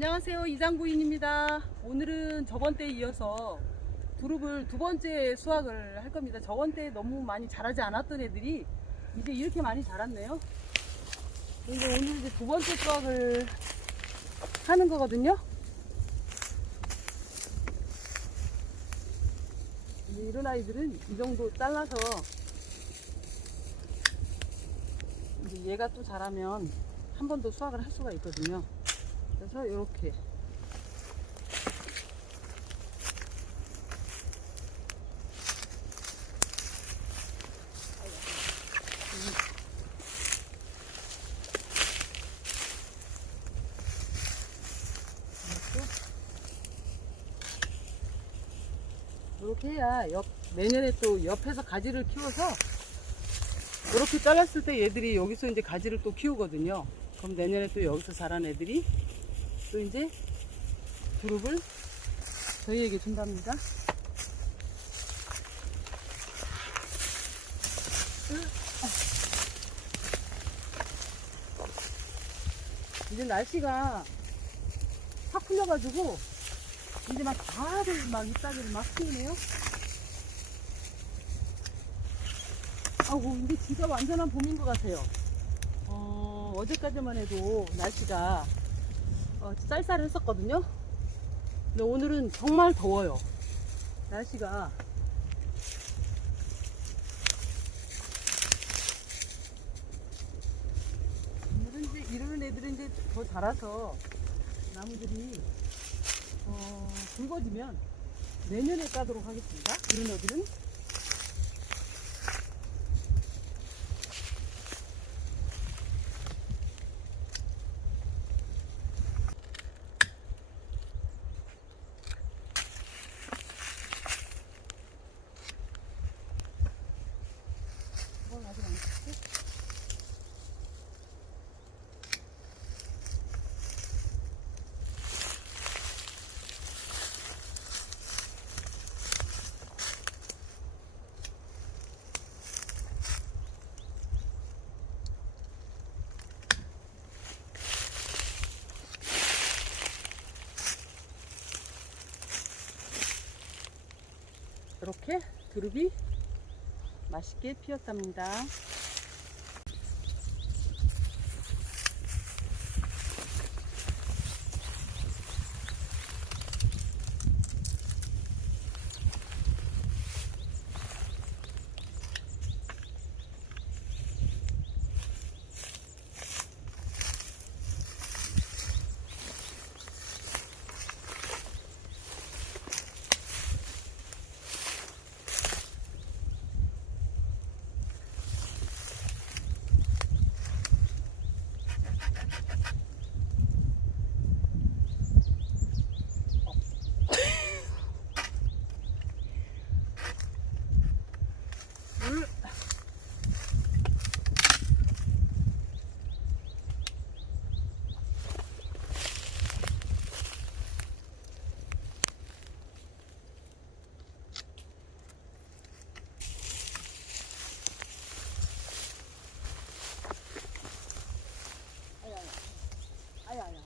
안녕하세요. 이장부인입니다. 오늘은 저번 때에 이어서 두릅을 두 번째 수확을 할 겁니다. 저번 때 너무 많이 자라지 않았던 애들이 이제 이렇게 많이 자랐네요. 그래서 오늘 이제 두 번째 수확을 하는 거거든요. 이제 이런 아이들은 이 정도 잘라서 이제 얘가 또 자라면 한 번 더 수확을 할 수가 있거든요 그래서 이렇게 이렇게 해야 옆, 내년에 또 옆에서 가지를 키워서 이렇게 잘랐을 때 얘들이 여기서 이제 가지를 또 키우거든요. 그럼 내년에 또 여기서 자란 애들이 또 이제 두릅을 저희에게 준답니다. 이제 날씨가 확 풀려가지고 이제 막 다들 막 잎사귀를 막 키우네요. 아우 이제 진짜 완전한 봄인 것 같아요. 어, 어제까지만 해도 날씨가 어, 쌀쌀했었거든요. 근데 오늘은 정말 더워요. 날씨가 이제 이러는 애들은 이제 더 자라서 나무들이 어, 굵어지면 내년에 따도록 하겠습니다. 이런 애들은 이건 아직 안 컸지? 이렇게 두릅이 맛있게 피었답니다. 물 아야야 아야야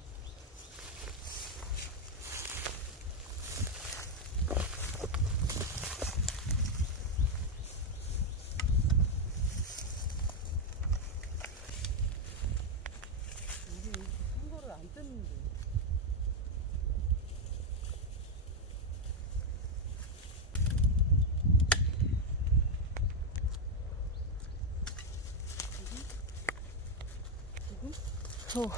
우리 이렇게 큰 거를 안 뜯는데. 어.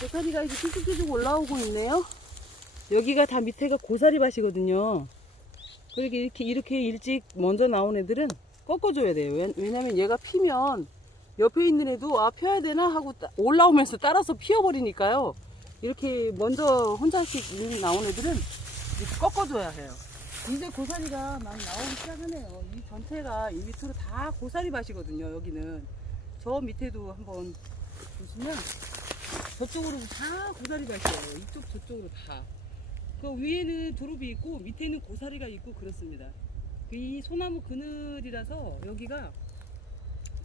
고사리가 이제 쭉쭉쭉 올라오고 있네요. 여기가 다 밑에가 고사리 밭이거든요. 그러게 이렇게 이렇게 일찍 먼저 나온 애들은 꺾어줘야 돼요. 왜, 왜냐면 얘가 피면 옆에 있는 애도 아 펴야 되나 하고 따- 올라오면서 따라서 피어버리니까요. 이렇게 먼저 혼자씩 나온 애들은 이렇게 꺾어줘야 해요. 이제 고사리가 많이 나오기 시작하네요. 이 전체가 이 밑으로 다 고사리 밭이거든요. 여기는 저 밑에도 한번 보시면 저쪽으로 다 고사리 밭이에요. 이쪽 저쪽으로 다. 그 위에는 두릅이 있고 밑에는 고사리가 있고 그렇습니다. 이 소나무 그늘이라서 여기가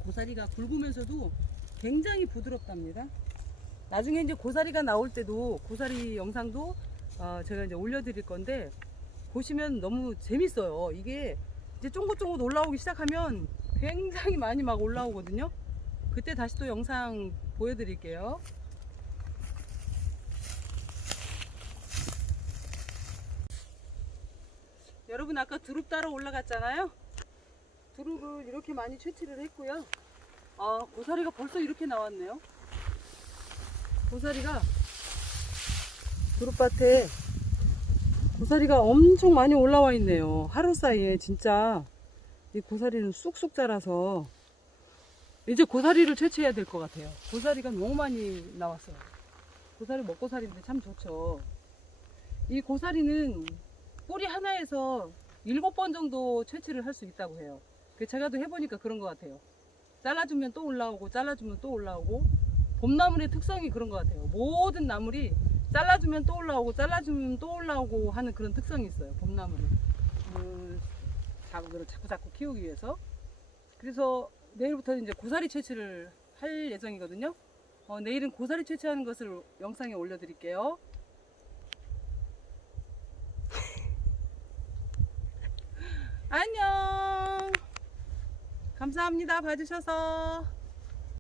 고사리가 굵으면서도 굉장히 부드럽답니다. 나중에 이제 고사리가 나올 때도 고사리 영상도 어, 제가 이제 올려드릴 건데 보시면 너무 재밌어요. 이게 이제 쫑긋쫑긋 올라오기 시작하면 굉장히 많이 막 올라오거든요. 그때 다시 또 영상 보여드릴게요. 여러분 아까 두릅 따러 올라갔잖아요. 두릅을 이렇게 많이 채취를 했고요. 아 고사리가 벌써 이렇게 나왔네요. 고사리가 두릅밭에 고사리가 엄청 많이 올라와 있네요. 하루 사이에 진짜 이 고사리는 쑥쑥 자라서 이제 고사리를 채취해야 될 것 같아요. 고사리가 너무 많이 나왔어요. 고사리 먹고 살인데 참 좋죠. 이 고사리는 뿌리 하나에서 일곱 번 정도 채취를 할 수 있다고 해요. 그 제가 도 해보니까 그런 것 같아요. 잘라주면 또 올라오고 잘라주면 또 올라오고 봄나물의 특성이 그런 것 같아요. 모든 나물이 잘라주면 또 올라오고 잘라주면 또 올라오고 하는 그런 특성이 있어요. 그 자구를 자꾸 자꾸 키우기 위해서 그래서 내일부터 이제 고사리 채취를 할 예정이거든요. 어, 내일은 고사리 채취하는 것을 영상에 올려드릴게요. 안녕. 감사합니다. 봐주셔서.